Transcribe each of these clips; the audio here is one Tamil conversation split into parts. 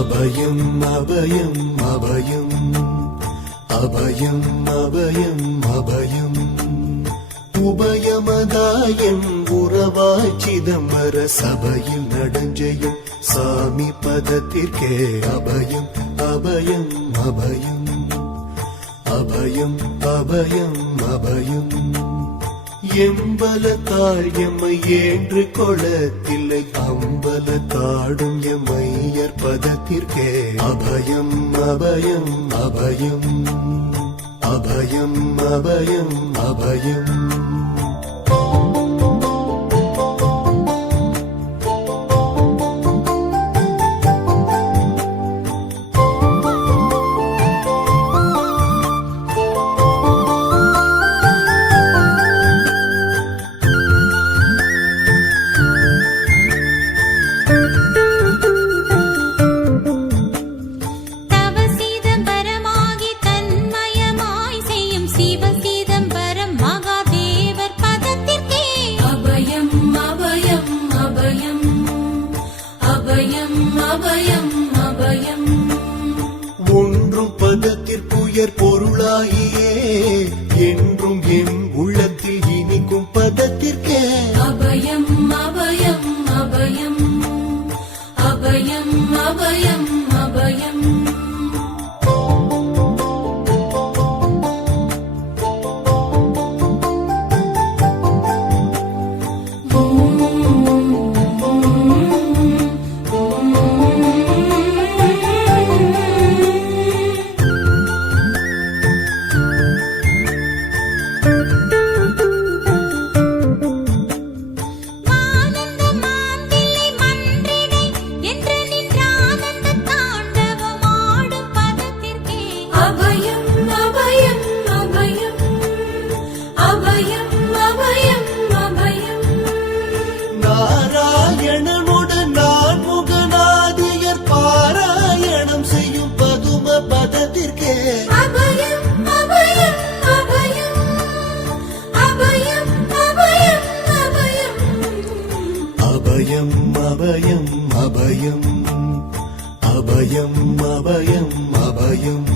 அபயம் அபயம் அபயம் அபயம் அபயம் அபயம் உபயமதாயம் உறவாய் சிதம்பர சபையில் நடஞ்செய்யும் சாமி பதத்திற்கே அபயம் அபயம் அபயம் அபயம் அபயம் அபயம் எம்பலத்தாள் எம்மை ஏன்று கொளத்தில்லை அம்பலத்தாடும் எம்மையர் பதத்திற்கே அபயம் அபயம் அபயம் அபயம் அபயம் அபயம் ஒன்றும் பதத்திற்குயர் பொருளாகியே என்றும் என் உள்ளத்தில் இனிக்கும் பதத்திற்கே அபயம் அபயம் அபயம் அபயம் அபயம் அபயம் நாராயணனுடன் நான் முகநாதியர் பாராயணம் செய்யும் பதும பதத்திற்கே அபயம் அபயம் அபயம் அபயம் அபயம் அபயம் அபயம் அபயம் அபயம் அபயம் அபயம் அபயம்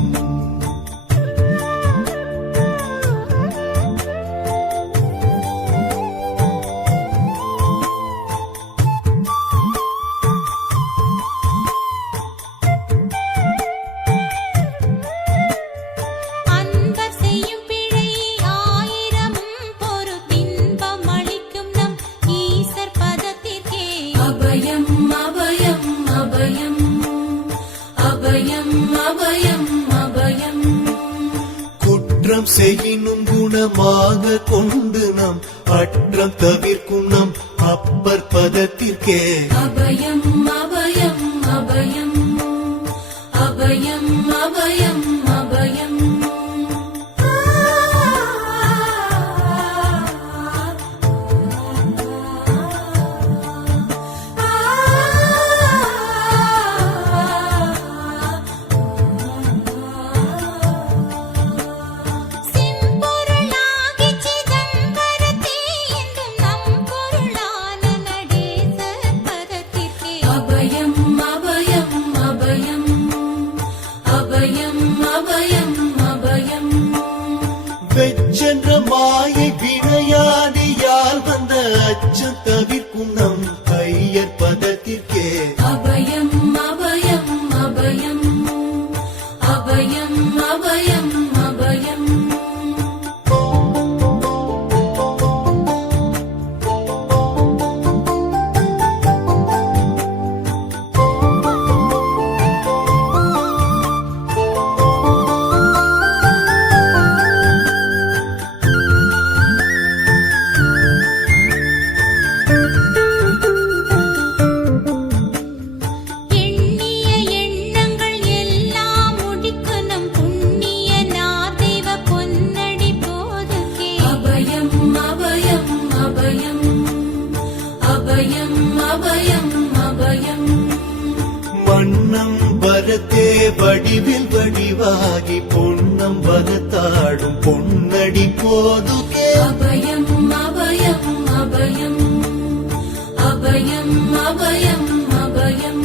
குற்றம் செய்யினும் குணமாக கொண்டு நம் அற்றம் தவிர்க்கும் நம் அப்பர் பதத்திற்கே அபயம் அபயம் அபயம் அபயம் அபயம் அபயம் வெச்சென்ற மாயை வினையாடியால் வந்த அச்சம் தவிர்க்கும் நம் ஐயர் பதத்திற்கே அபயம் அபயம் அபயம் அபயம் அபயம் அபயம் மன்னம் வரத்தே வடிவில் வடிவாகி பொன்னம் வரத்தாடும் பொன்னடி போதுகே அபயம் அபயம் அபயம் அபயம் அபயம் அபயம்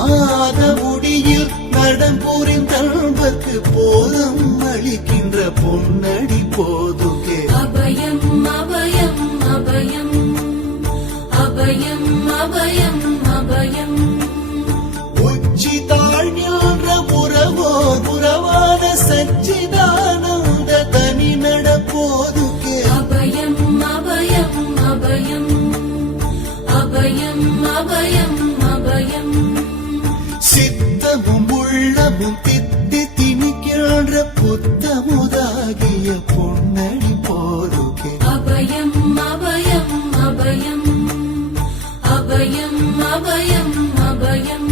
நாத முடியில் நடம் புரிந்தல்வர்க்கு போதம் அளிக்கின்ற பொன்னடி போதுகே அபயம் அபயம் அபயம் அபயம் அபயம் அபயம் உச்சி தாழ்நின்ற உறவோர் உறவான சச்சிதானந்த தனி நடப்போதுகே அபயம் அபயம் அபயம் அபயம் அபயம் அபயம் சித்தமும் உள்ளமும் தித்தி திணிக்கின்ற புத்தமுதாகிய பொன்னடி போதுகே அபயம் அபயம் அபயம் அபயம் அபயம் அபயம்